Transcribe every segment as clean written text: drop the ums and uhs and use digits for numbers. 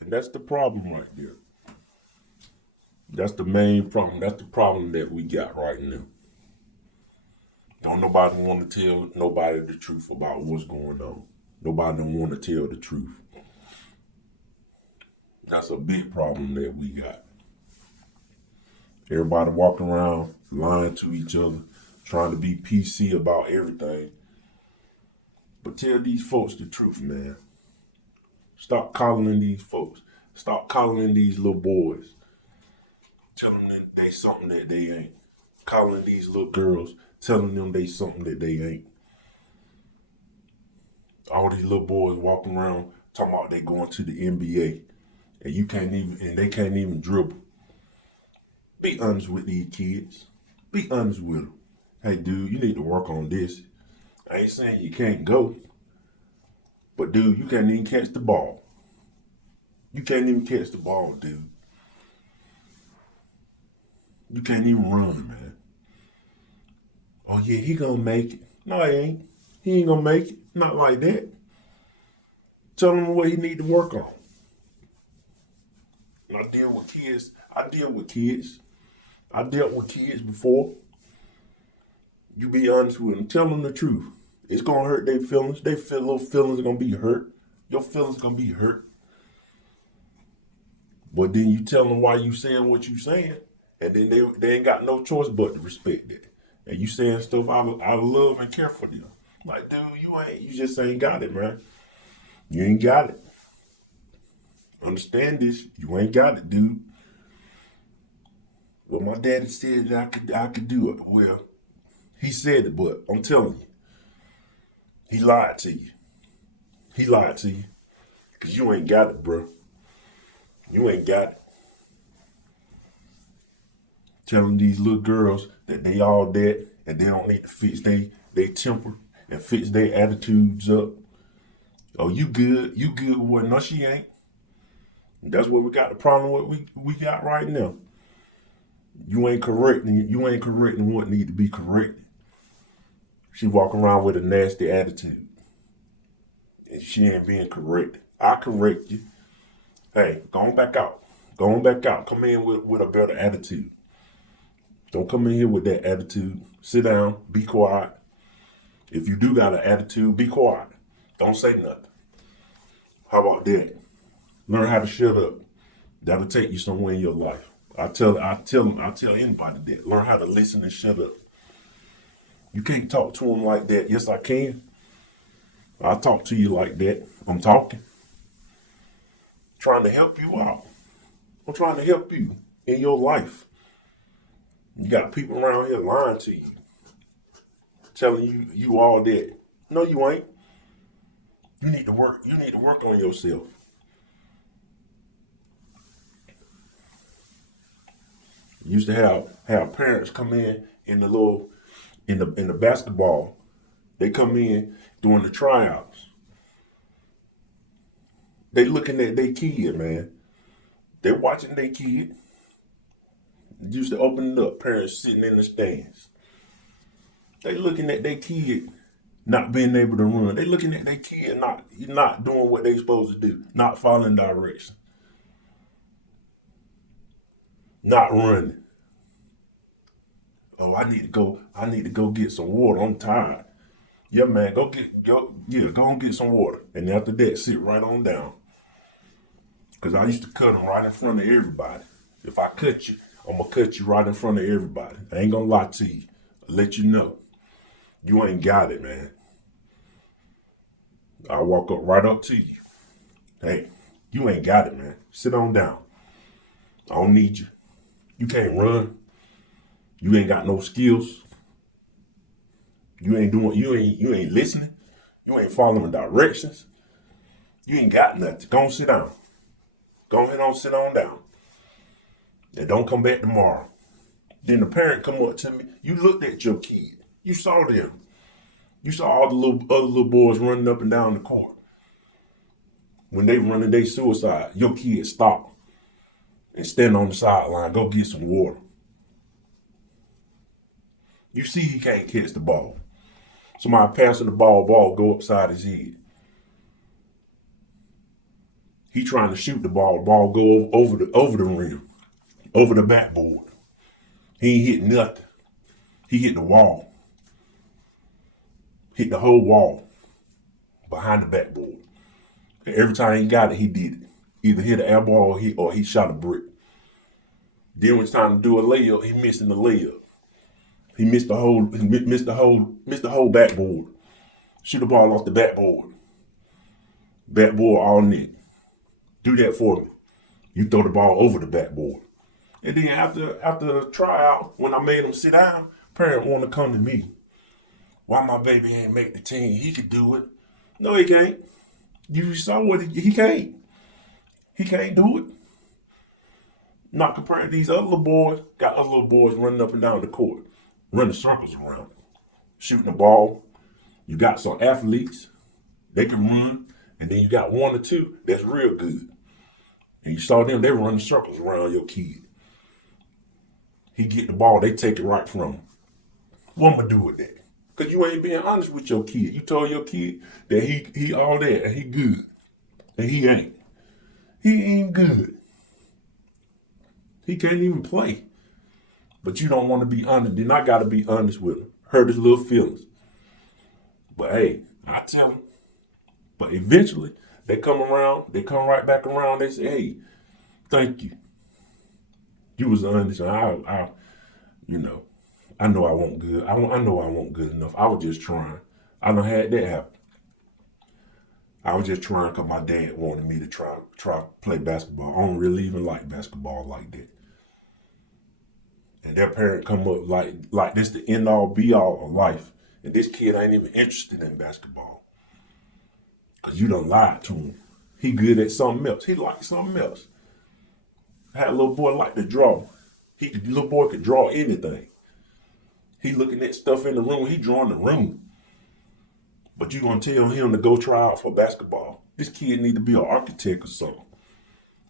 And that's the problem right there. That's the main problem. That's the problem that we got right now. Don't nobody want to tell nobody the truth about what's going on. Nobody don't want to tell the truth. That's a big problem that we got. Everybody walking around lying to each other, trying to be PC about everything. But tell these folks the truth, man. Stop calling these folks. Stop calling these little boys. Telling them they something that they ain't. Calling these little girls, telling them they something that they ain't. All these little boys walking around talking about they going to the NBA, and you can't even, and they can't even dribble. Be honest with these kids. Be honest with them. Hey, dude, you need to work on this. I ain't saying you can't go, but dude, you can't even catch the ball. You can't even catch the ball, dude. You can't even run, man. Oh yeah, he gonna make it. No, he ain't. He ain't gonna make it. Not like that. Tell him what he need to work on. And I deal with kids. I deal with kids. I dealt with kids before. You be honest with them. Tell them the truth. It's gonna hurt their feelings. They feel little feelings are gonna be hurt. Your feelings gonna be hurt. But then you tell them why you saying what you saying, and then they ain't got no choice but to respect that. And you saying stuff out of love and care for them. Like, dude, you just ain't got it, man. You ain't got it. Understand this. You ain't got it, dude. Well, my daddy said that I could do it. Well, he said it, but I'm telling you, he lied to you. He lied to you. Cause you ain't got it, bro. You ain't got it. Telling these little girls that they all that and they don't need to fix they temper and fix their attitudes up. Oh, you good? You good? Well, no, she ain't. That's what we got the problem with we got right now. You ain't correcting. You ain't correcting what need to be corrected. She walking around with a nasty attitude, and she ain't being corrected. I correct you. Hey, go on back out. Go on back out. Come in with a better attitude. Don't come in here with that attitude. Sit down. Be quiet. If you do got an attitude, be quiet. Don't say nothing. How about that? Learn how to shut up. That'll take you somewhere in your life. I tell anybody that. Learn how to listen and shut up. You can't talk to them like that. Yes, I can. I talk to you like that. I'm talking. Trying to help you out. I'm trying to help you in your life. You got people around here lying to you, telling you all that. No, you ain't. You need to work. You need to work on yourself. Used to have parents come in the little in the basketball. They come in during the tryouts. They looking at their kid, man. They watching their kid. Used to open it up. Parents sitting in the stands. They looking at their kid not being able to run. They looking at their kid not doing what they supposed to do, not following direction, not running. Oh, I need to go. I need to go get some water. I'm tired. Yeah, man, go and get some water. And after that, sit right on down. Cause I used to cut them right in front of everybody. If I cut you, I'm gonna cut you right in front of everybody. I ain't gonna lie to you. I'll let you know. You ain't got it, man. I'll walk up right up to you. Hey, you ain't got it, man. Sit on down. I don't need you. You can't run. You ain't got no skills. You ain't listening. You ain't following directions. You ain't got nothing. Go on sit down. Go ahead on sit on down. And don't come back tomorrow. Then the parent come up to me. You looked at your kid. You saw them. You saw all the other little boys running up and down the court. When they running they suicide, your kid stop and stand on the sideline. Go get some water. You see he can't catch the ball. Somebody passing the ball go upside his head. He trying to shoot the ball. The ball go over the rim, over the backboard. He ain't hit nothing. He hit the wall. Hit the whole wall behind the backboard. And every time he got it, he did it. Either hit an air ball or he shot a brick. Then when it's time to do a layup, he missing the layup. He missed the whole backboard. Shoot the ball off the backboard. Backboard all net. Do that for me. You throw the ball over the backboard. And then after the tryout, when I made him sit down, parent want to come to me. Why my baby ain't make the team? He could do it. No, he can't. You saw what he can't. He can't do it. Not compared to these other little boys. Got other little boys running up and down the court, running circles around, shooting the ball. You got some athletes, they can run, and then you got one or two that's real good. And you saw them, they running circles around your kid. He get the ball, they take it right from him. What am I do with that? Because you ain't being honest with your kid. You told your kid that he all that and he good. And he ain't. He ain't good. He can't even play. But you don't want to be honest. Then I got to be honest with him. Hurt his little feelings. But hey, I tell him. But eventually, they come around. They come right back around. They say, hey, thank you. You was honest. I know I wasn't good. I know I wasn't good enough. I was just trying. I done had that happen. I was just trying because my dad wanted me to try play basketball. I don't really even like basketball like that. And their parent come up like this the end all be all of life. And this kid ain't even interested in basketball. Because you done lied to him. He good at something else. He liked something else. I had a little boy like to draw. The little boy could draw anything. He looking at stuff in the room. He drawing the room. But you gonna tell him to go try out for basketball. This kid need to be an architect or something.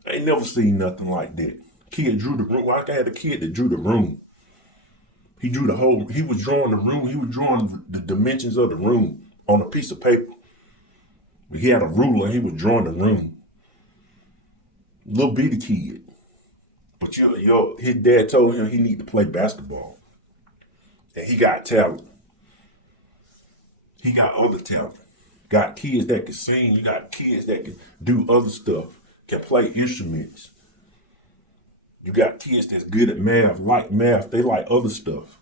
I ain't never seen nothing like that. Kid drew the room. I had a kid that drew the room. He was drawing the room. He was drawing the dimensions of the room on a piece of paper. He had a ruler. He was drawing the room. Little bitty kid. But his dad told him he need to play basketball. And he got talent. He got other talent. Got kids that can sing. You got kids that can do other stuff, can play instruments. You got kids that's good at math, like math. They like other stuff.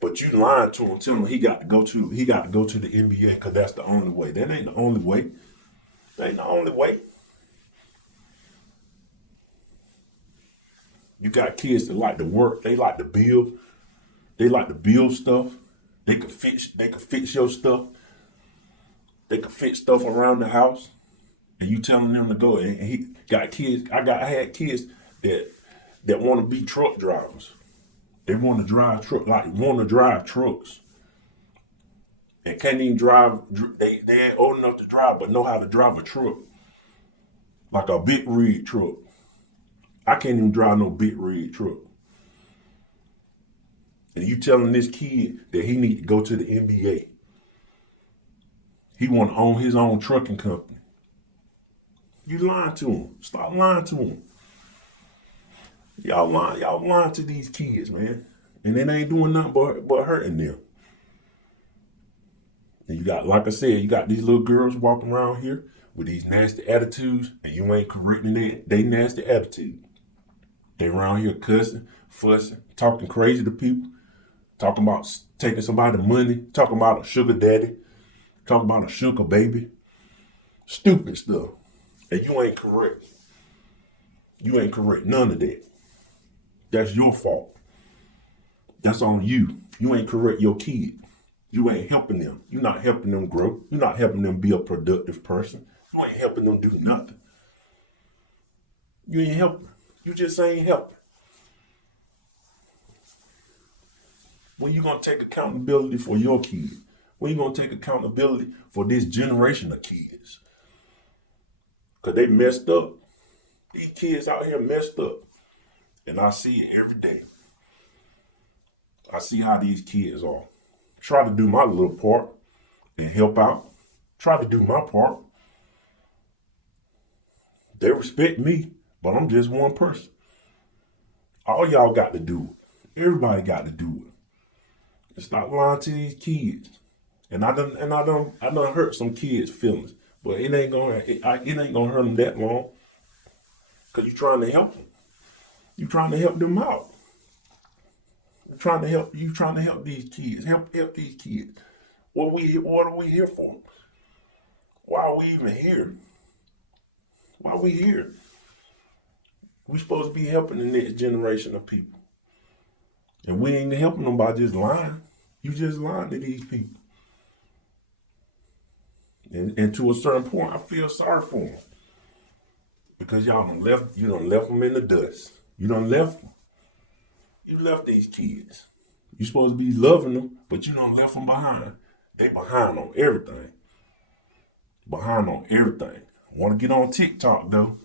But you lying to him, telling him he got to go to the NBA because that's the only way. That ain't the only way. That ain't the only way. You got kids that like to work. They like to build. They like to build stuff. They could fix your stuff. They could fix stuff around the house. And you telling them to go. And he got kids. I had kids that want to be truck drivers. They want to drive trucks. And can't even drive. They ain't old enough to drive, but know how to drive a truck. Like a big rig truck. I can't even drive no big rig truck. And you telling this kid that he need to go to the NBA. He want to own his own trucking company. You lying to him. Stop lying to him. Y'all lying to these kids, man. And it ain't doing nothing but hurting them. And you got, like I said, you got these little girls walking around here with these nasty attitudes, and you ain't correcting they nasty attitude. They around here cussing, fussing, talking crazy to people, talking about taking somebody's money, talking about a sugar daddy, talking about a sugar baby. Stupid stuff. And you ain't correct. You ain't correct none of that. That's your fault. That's on you. You ain't correct your kid. You ain't helping them. You're not helping them grow. You're not helping them be a productive person. You ain't helping them do nothing. You ain't helping. You just ain't helping. When you gonna take accountability for your kid? When you gonna take accountability for this generation of kids? Cause they messed up. These kids out here messed up. And I see it every day. I see how these kids are. Try to do my little part and help out. Try to do my part. They respect me, but I'm just one person. All y'all got to do it. Everybody got to do it. And stop lying to these kids. And I done hurt some kids' feelings, but it ain't gonna hurt them that long, cause you trying to help them. You trying to help them out. You trying to help these kids. Help these kids. What are we here for? Why are we even here? Why are we here? We supposed to be helping the next generation of people. And we ain't helping them by just lying. You just lying to these people. And to a certain point, I feel sorry for them. Because you done left them in the dust. You done left them. You left these kids. You supposed to be loving them, but you done left them behind. They behind on everything. Behind on everything. Want to get on TikTok though?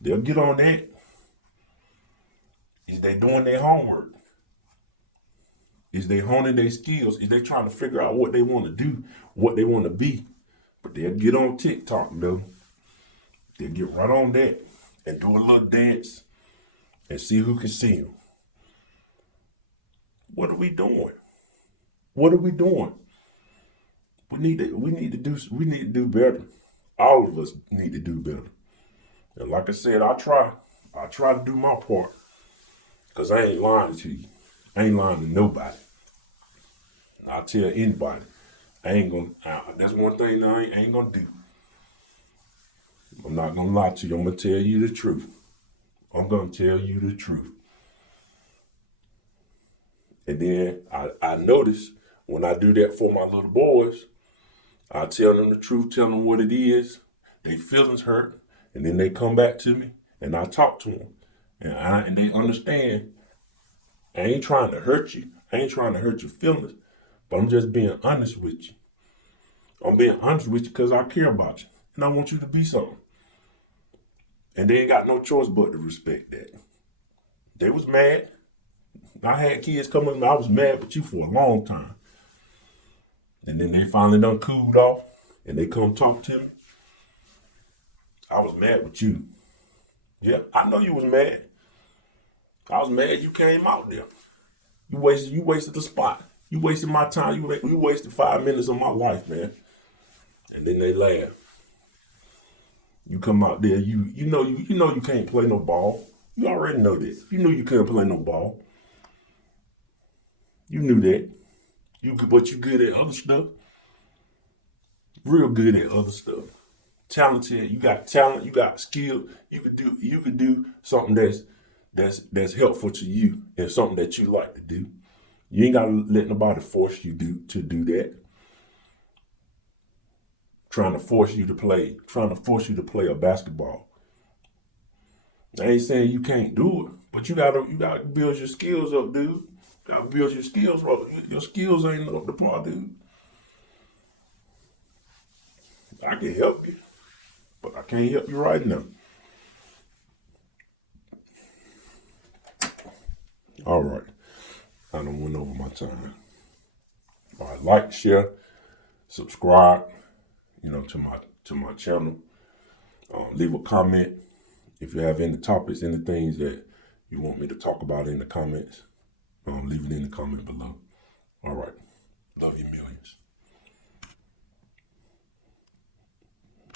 They'll get on that. Is they doing their homework? Is they honing their skills? Is they trying to figure out what they want to do, what they want to be? But they'll get on TikTok though. They'll get right on that and do a little dance and see who can see them. What are we doing? What are we doing? We need to do better. All of us need to do better. And like I said, I try to do my part. Cause I ain't lying to you. I ain't lying to nobody. I tell anybody. I ain't gonna, that's one thing I ain't gonna do. I'm not gonna lie to you. I'm gonna tell you the truth. I'm gonna tell you the truth. And then I notice when I do that for my little boys, I tell them the truth, tell them what it is. They feelings hurt, and then they come back to me, and I talk to them, and they understand. I ain't trying to hurt you. I ain't trying to hurt your feelings, but I'm just being honest with you. I'm being honest with you because I care about you, and I want you to be something. And they ain't got no choice but to respect that. They was mad. I had kids coming to me. I was mad with you for a long time. And then they finally done cooled off and they come talk to me. I was mad with you. Yeah, I know you was mad. I was mad you came out there. You wasted the spot. You wasted my time. You wasted 5 minutes of my life, man. And then they laugh. You come out there, you know you can't play no ball. You already know this. You knew you couldn't play no ball. You knew that. But you good at other stuff. Real good at other stuff. Talented. You got talent. You got skill. You could do something that's helpful to you and something that you like to do. You ain't gotta let nobody force you to do that. Trying to force you to play a basketball. I ain't saying you can't do it, but you gotta build your skills up, dude. You gotta build your skills up. Your skills ain't up to par, dude. I can help you, but I can't help you right now. All right. I done went over my time. All right, like, share, subscribe, to my channel. Leave a comment if you have any topics, any things that you want me to talk about in the comments. Leave it in the comment below. All right. Love you millions.